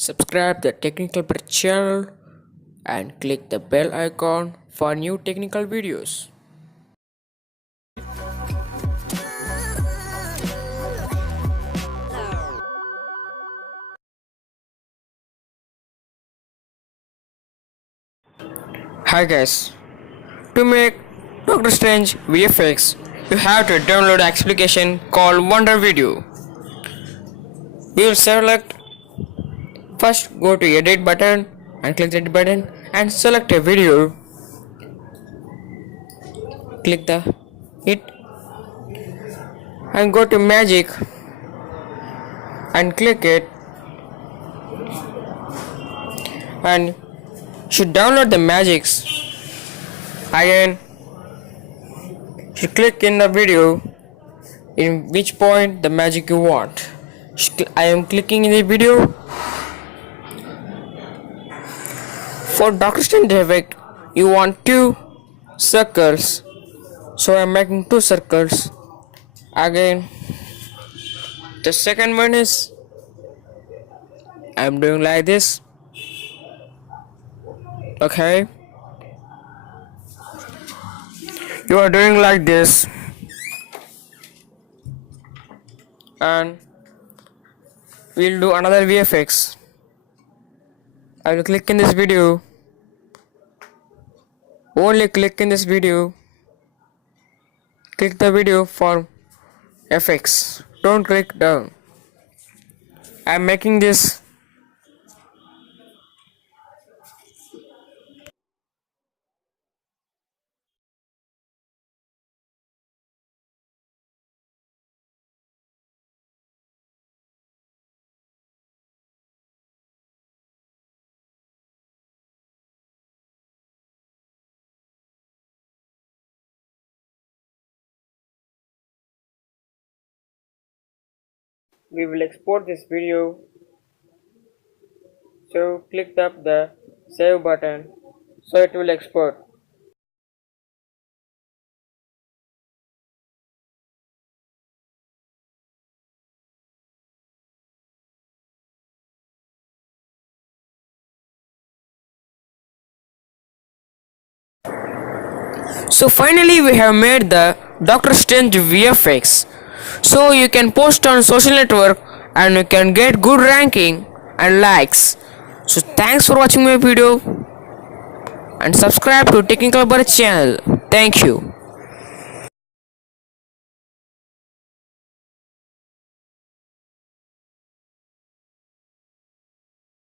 Subscribe the Technical Bharat channel and click the bell icon for new technical videos. Hi guys, to make Doctor Strange VFX, you have to download an application called Wonder Video. We will select first go to edit button and click the edit button and select a video. Click the it and go to magic and click it and should download the magics. Again should click in the video in which point the magic you want. I am clicking in the video. For Doctor Strange effect you want two circles, so I am making two circles. Again the second one is I am doing like this. Okay, you are doing like this and we'll do another VFX. I will click in this video, only click in this video, click the video for FX, don't click down. I am making this. We will export this video, so click up the save button so it will export. So finally we have made the Doctor Strange VFX. So you can post on social network and you can get good ranking and likes. So thanks for watching my video and subscribe to Technical Bharat channel. Thank you.